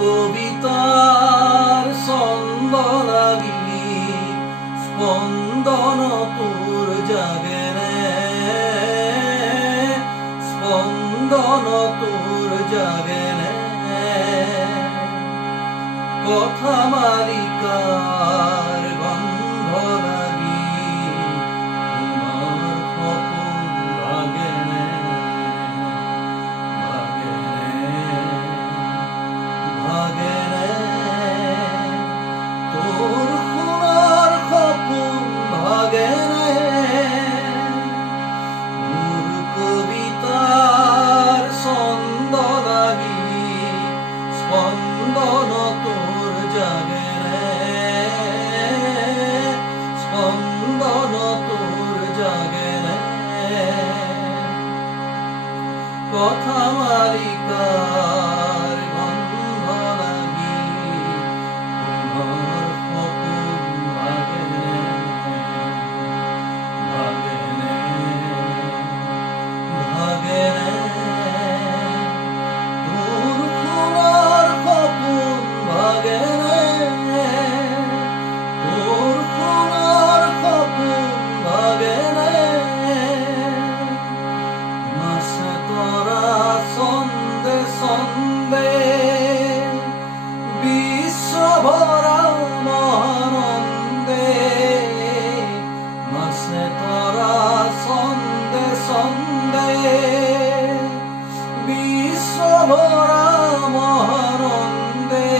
কবিতার ছন্দ লাগি স্পন্দন তোর জাগে রে, স্পন্দন তোর জাগে রে। কথা মালিকার গন্ধ লাগি তোমার খপন ভাগে রে, ভাগে রে, ভাগে রে। তোর খুনার খপন ভাগে রে। মোর কবিতার ছন্দ লাগি স্পন্দন তোর জাগে রে, স্পন্দন তোর জাগে রে। কথা মালিকার গন্ধ লাগি তোমার খপন ভাগে রে, ভাগে রে, ভাগে রে। তোর খুনার খপন ভাগে রে, তোর খুনার খপন ভাগে রে। নাচে তোরা ছন্দে ছন্দে বিশ্বভরা মহানন্দে, নাচে তোরা ছন্দে ছন্দে বিশ্বভরা মহানন্দে।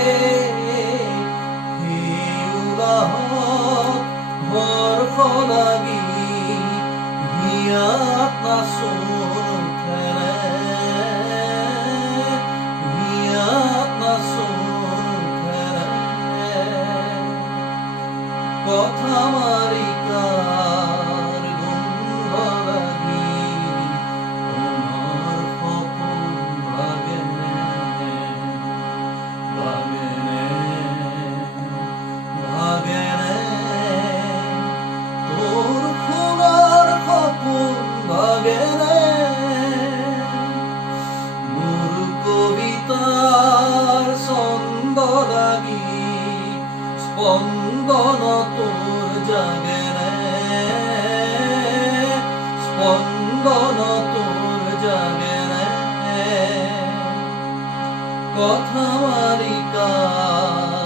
হিউলাহত বরফ লাগি হিয়াত নাচোন খেলে, হিয়াত নাচোন খেলে। কথা মালিকার গন্ধ লাগি তোমার খপন ভাগে রে, ভাগে রে, ভাগে রে। তোর খুনার খপন ভাগে রে। মোর কবিতার ছন্দ লাগি স্পন্দন তোর জাগে রে, স্পন্দন তোর জাগে রে। কথা মালিকার